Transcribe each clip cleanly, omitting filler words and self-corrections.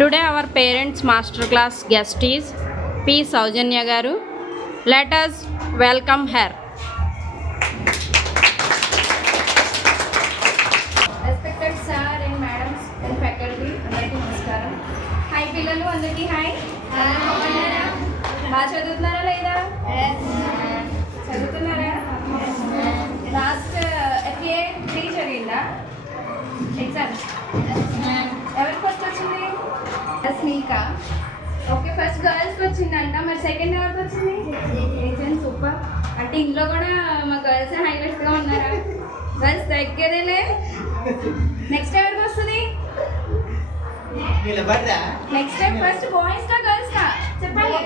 Today our parents master class guest is P. Saujanya Garu. Let us welcome her. Respected sir and madams and faculty, అందరికీ నమస్కారం. Hi పిల్లలు, అందరికీ hi. బాగా చదువుతున్నారా లేదా? చదువుతున్నారా? లాస్ట్ FA 3 జరిగిందా ఎగ్జామ్? ఎవరికి ఫస్ట్ వచ్చింది? స్నీకా. ఓకే, ఫస్ట్ గర్ల్స్కి వచ్చిందంట. మరి సెకండ్ ఎవరికి వచ్చింది? ఏజెంట్. సూపర్. అంటే ఇంట్లో కూడా మా గర్ల్స్ హైలైట్గా ఉన్నారా? గర్ల్స్ తగ్గేదేలే. నెక్స్ట్ ఎవరికి వస్తుంది? నెక్స్ట్ టైం ఫస్ట్ బాయ్స్ కా గర్ల్స్ కా చెప్పాలి.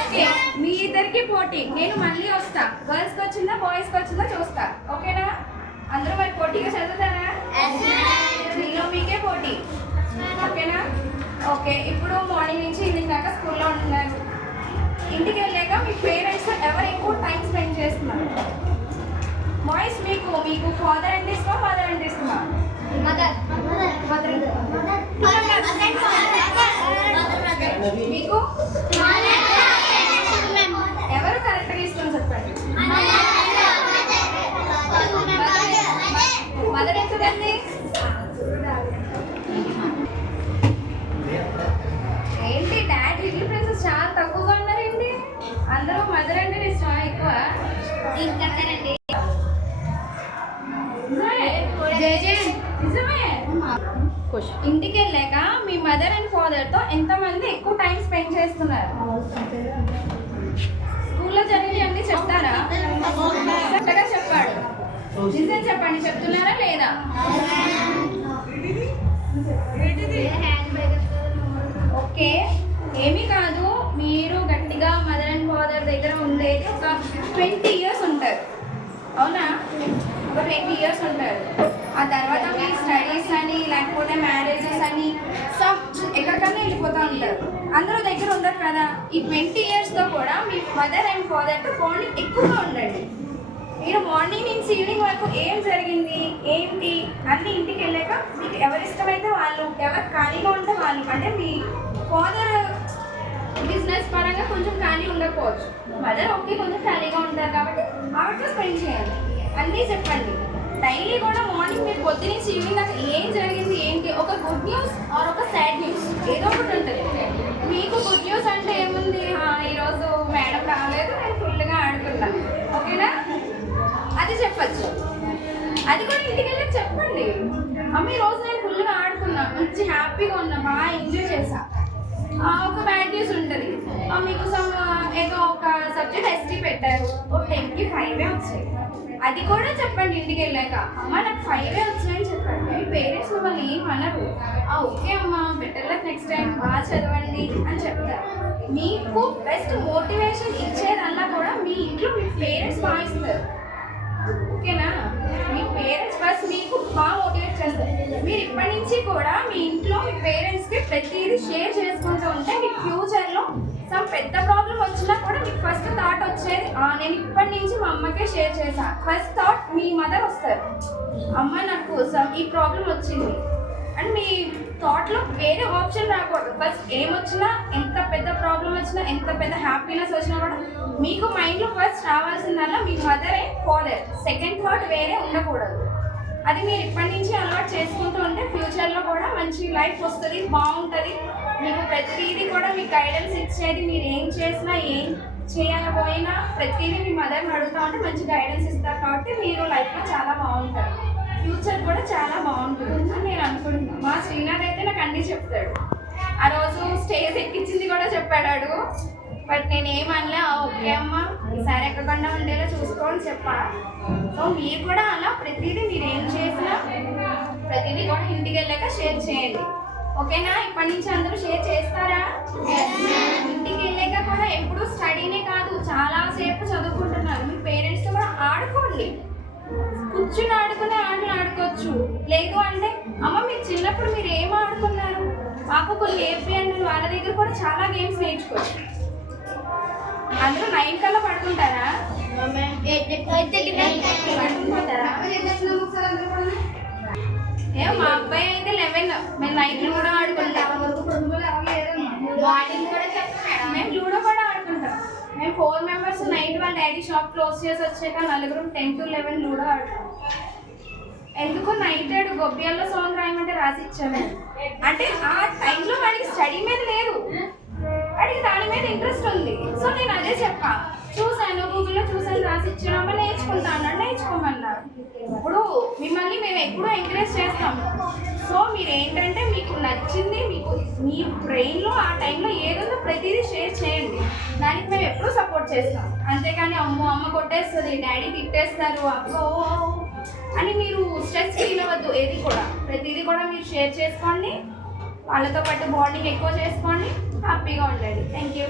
ఓకే, మీ ఇద్దరికి పోటీ. నేను మళ్ళీ వస్తా. గర్ల్స్కి వచ్చిందా బాయ్స్కి వచ్చిందా చూస్తా. ఓకేనా? అందరూ మరి పోటీగా చదువుతారా? మీలో మీకే పోటీ. ఓకేనా? ఓకే, ఇప్పుడు మార్నింగ్ నుంచి ఈవినింగ్ దాకా స్కూల్లో ఉంటున్నారు. ఇంటికి వెళ్ళాక మీ పేరెంట్స్ ఎవరు ఎక్కువ టైం స్పెండ్ చేస్తున్నారు? బాయ్స్ మీకు ఫాదర్ అంటే ఇష్టమా, మదర్ అంటే ఇష్టమా? మీకు ఎవరు కరెక్ట్గా ఇష్టం చెప్పండి. మదర్ ఎంతదండి? ఏంటి డాడీ లిటిల్ ప్రిన్సెస్ చాలా తక్కువగా ఉన్నారేంటి? అందరూ మదర్ అంటే ఇష్టమా ఎక్కువ? ఇంకంతేనండి. నిజమే. ఇంటికి వెళ్ళాక మీ మదర్ అండ్ ఫాదర్తో ఎంతమంది ఎక్కువ టైం స్పెండ్ చేస్తున్నారు? స్కూల్లో జరిగినవన్నీ చెప్తారా? చక్కగా చెప్పాడు. నిజం చెప్పండి, చెప్తున్నారా లేదా? ఓకే, ఏమీ కాదు. మీరు గట్టిగా మదర్ అండ్ ఫాదర్ దగ్గర ఉండేది ఒక 20 years ఉంటారు. అవునా? ఒక 20 years ఉంటారు. ఆ తర్వాత మీ స్టడీస్ అని లేకపోతే మ్యారేజెస్ అని ఎక్కడికన్నా వెళ్ళిపోతూ ఉంటారు. అందరూ దగ్గర ఉండరు కదా. ఈ 20 yearsతో కూడా మీ మదర్ అండ్ ఫాదర్తో బాండింగ్ ఎక్కువగా ఉండండి. మీరు మార్నింగ్ నుంచి ఈవినింగ్ వరకు ఏం జరిగింది ఏంటి అన్నీ ఇంటికి వెళ్ళాక మీకు ఎవరు ఇష్టమైతే వాళ్ళు, ఎవరు ఖాళీగా ఉంటే వాళ్ళు. అంటే మీ ఫాదర్ బిజినెస్ పరంగా కొంచెం ఖాళీ ఉండకపోవచ్చు, మదర్ ఓకే కొంచెం ఖాళీగా ఉంటారు కాబట్టి ఆవిడతో స్పెండ్ చేయాలి. అన్నీ చెప్పండి. డైలీ కూడా మార్నింగ్ మీరు పొద్దు నుంచి ఈవినింగ్ దాకా ఏం జరిగింది ఏంటి, ఒక గుడ్ న్యూస్ ఆర్ ఒక సాడ్ న్యూస్ ఏదో ఒకటి ఉంటుంది. మీకు గుడ్ న్యూస్ అంటే ఏముంది? ఈరోజు మేడం రాలేదు, నేను ఫుల్గా ఆడుకున్నాను. ఓకేనా? అది చెప్పచ్చు. అది కూడా ఇంటికి వెళ్ళి చెప్పండి. అమ్మ ఈరోజు నేను ఫుల్గా ఆడుకున్నా, మంచి హ్యాపీగా ఉన్నా, బాగా ఎంజాయ్ చేశా. ఒక బ్యాడ్ న్యూస్ ఉంటుంది. మీకు ఏదో ఒక సబ్జెక్ట్ ST పెట్టారు, ఒక 10కి 5 వచ్చాయి. అది కూడా చెప్పండి ఇంటికి వెళ్ళాక. అమ్మ నాకు 5 వచ్చాయని చెప్పండి. మీ పేరెంట్స్ మిమ్మల్ని ఏం అనరు. ఓకే అమ్మ, బెటర్ లక్ నెక్స్ట్ టైం, బాగా చదవండి అని చెప్తారు. మీకు బెస్ట్ మోటివేషన్ ఇచ్చేదల్లా కూడా మీ ఇంట్లో మీ పేరెంట్స్ బాగా ఇస్తారు. ఓకేనా? మీ పేరెంట్స్ ఫస్ట్ మీకు బాగా మోటివేట్ చేస్తారు. మీరు ఇప్పటి నుంచి కూడా మీ ఇంట్లో మీ పేరెంట్స్కి ప్రతిదీ షేర్ చేసుకుంటూ ఉంటే మీకు ఫ్యూచర్లో సమ్ పెద్ద ప్రాబ్లం వచ్చినా కూడా మీకు ఫస్ట్ థాట్ వచ్చేది నేను ఇప్పటి నుంచి మా అమ్మకే షేర్ చేశాను. ఫస్ట్ థాట్ మీ మదర్ వస్తారు, అమ్మ నాకు ఈ ప్రాబ్లం వచ్చింది అండ్ మీ థాట్లో వేరే ఆప్షన్ రాకూడదు. ఫస్ట్ ఏమొచ్చినా, ఎంత పెద్ద ప్రాబ్లం వచ్చినా, ఎంత పెద్ద హ్యాపీనెస్ వచ్చినా కూడా మీకు మైండ్లో ఫస్ట్ రావాల్సిందల్లా మీ mother and father. Second thought వేరే ఉండకూడదు. అది మీరు ఇప్పటి నుంచి అలవాటు చేసుకుంటూ ఉంటే ఫ్యూచర్లో కూడా మంచి లైఫ్ వస్తుంది, బాగుంటుంది. మీకు ప్రతిదీ కూడా మీకు గైడెన్స్ ఇచ్చేది, మీరు ఏం చేసినా ఏం చేయకపోయినా ప్రతిదీ మీ మదర్ని అడుగుతూ ఉంటే మంచి గైడెన్స్ ఇస్తారు. కాబట్టి మీరు లైఫ్లో చాలా బాగుంటారు, ఫ్యూచర్ కూడా చాలా బాగుంటుంది అని నేను అనుకుంటున్నాను. మా శ్రీనాథ్ అయితే నాకు అన్నీ చెప్తాడు. ఆ రోజు స్టేజ్ ఎక్కించింది కూడా చెప్పాడు. బట్ నేను ఏమనలే, ఓకే అమ్మ ఈసారి ఎక్కకుండా ఉండేలా చూసుకోని చెప్పా. సో మీరు కూడా అలా ప్రతిదీ మీరు ఏం చేసినా ప్రతిదీ కూడా ఇంటికి వెళ్ళాక షేర్ చేయండి. ఓకేనా? ఇప్పటి నుంచి అందరూ షేర్ చేస్తారా? ఇంటికి వెళ్ళాక కూడా ఎప్పుడు స్టడీనే కాదు, చాలాసేపు చదువుకుంటున్నారు. మీ పేరెంట్స్తో కూడా ఆడుకోండి. కూర్చుని ఆడుకునే ఆటలు ఆడుకోవచ్చు. లేదు అంటే అమ్మ మీరు చిన్నప్పుడు మీరు ఏం ఆడుకున్నారు, మాకు కొన్ని నేర్పియండి. వాళ్ళ దగ్గర కూడా చాలా గేమ్స్ నేర్చుకోవచ్చు. అందరూ 9 కల్లా పడుకుంటారా? పడుకుంటారా? మా అబ్బాయి అయితే 11. మేము నైట్ లూడో ఆడుకుంటాం, మార్నింగ్ కూడా చెప్తాం మేము లూడో కూడా ఆడుకుంటాం. మేము 4 మెంబర్స్ నైట్ వాళ్ళ డాడీ షాప్ క్లోజ్ చేసి వచ్చాక నలుగురు 10 to 11 లూడో ఆడుతాం. ఎందుకు నైట్ గొబ్బియాల్లో సాంగ్ రాయమంటే రాసి ఇచ్చాను. అంటే ఆ టైంలో వాడికి స్టడీ మీద లేదు, వాడికి దాని మీద ఇంట్రెస్ట్ ఉంది. సో నేను అదే చెప్పా, చూసాను గూగుల్లో చూసాను రాసి ఇచ్చినామా నేర్చుకుంటా అన్నాడు, నేర్చుకోమన్నా. ఇప్పుడు మిమ్మల్ని మేము ఎప్పుడూ ఎంకరేజ్ చేస్తాము. సో మీరు ఏంటంటే మీకు నచ్చింది, మీకు మీ బ్రెయిన్లో ఆ టైంలో ఏదో ప్రతిదీ షేర్ చేయండి, దానికి మేము ఎప్పుడూ సపోర్ట్ చేస్తాం. అంతేకాని అమ్మ కొట్టేస్తుంది, డాడీ తిట్టేస్తారు అబ్బో అని మీరు స్ట్రెస్ ఫీల్ అవ్వద్దు. ఏది కూడా ప్రతిదీ కూడా మీరు షేర్ చేసుకోండి, వాళ్ళతో పాటు బాండింగ్ ఎక్కువ చేసుకోండి, హ్యాపీగా ఉండండి. Thank you.